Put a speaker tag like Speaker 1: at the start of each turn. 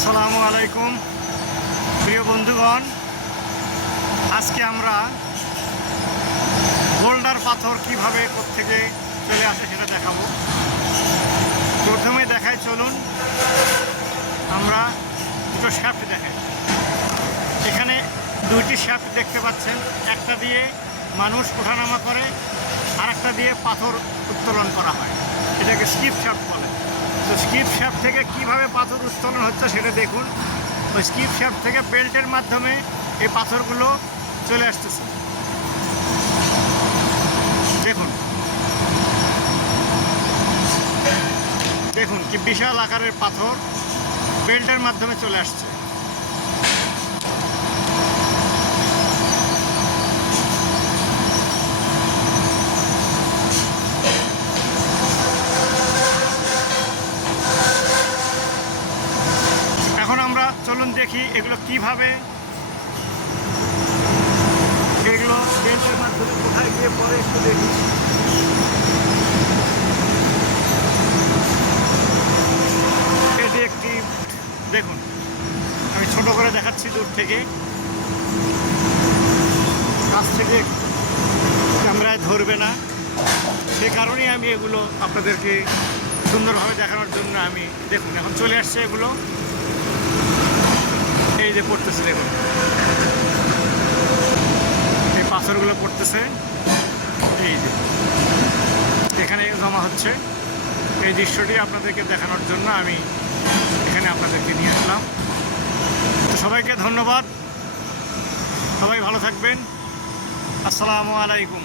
Speaker 1: আসসালামু আলাইকুম। প্রিয় বন্ধুগণ, আজকে আমরা বোল্ডার পাথর কীভাবে থেকে চলে আসে সেটা দেখাবো। প্রথমে দেখাই চলুন, আমরা দুটো শ্যাফট দেখাই। এখানে দুইটি শ্যাফট দেখতে পাচ্ছেন, একটা দিয়ে মানুষ ওঠানামা করে আর একটা দিয়ে পাথর উত্তোলন করা হয়। এটাকে স্কিপ শ্যাফট বলে। তো স্কিপ শ্যাপ থেকে কীভাবে পাথর উত্তোলন হচ্ছে সেটা দেখুন। ওই স্কিপ শ্যাপ থেকে বেল্টের মাধ্যমে এই পাথরগুলো চলে আসতেছে। দেখুন। দেখুন কি বিশাল আকারের পাথর বেল্টের মাধ্যমে চলে আসছে এখন আমরা চলুন দেখি এগুলো কীভাবে এগুলো বেল্টের মাধ্যমে কোথায় গিয়ে পরে একটু দেখি। এটি একটি দেখুন আমি ছোট করে দেখাচ্ছি দূর থেকে। কাছ থেকে ক্যামেরায় ধরবে না। সে কারণেই আমি এগুলো আপনাদেরকে সুন্দরভাবে দেখানোর জন্য আমি দেখুন এখন চলে আসছে এগুলো। এই যে পড়তেছে দেখুন। এই পাথরগুলো পড়তেছে। এই যে। এখানে জমা হচ্ছে। এই দৃশ্যটি আপনাদেরকে দেখানোর জন্য আমি এখানে আপনাদেরকে নিয়ে আসলাম। সবাইকে ধন্যবাদ। সবাই ভালো থাকবেন। আসসালামু আলাইকুম।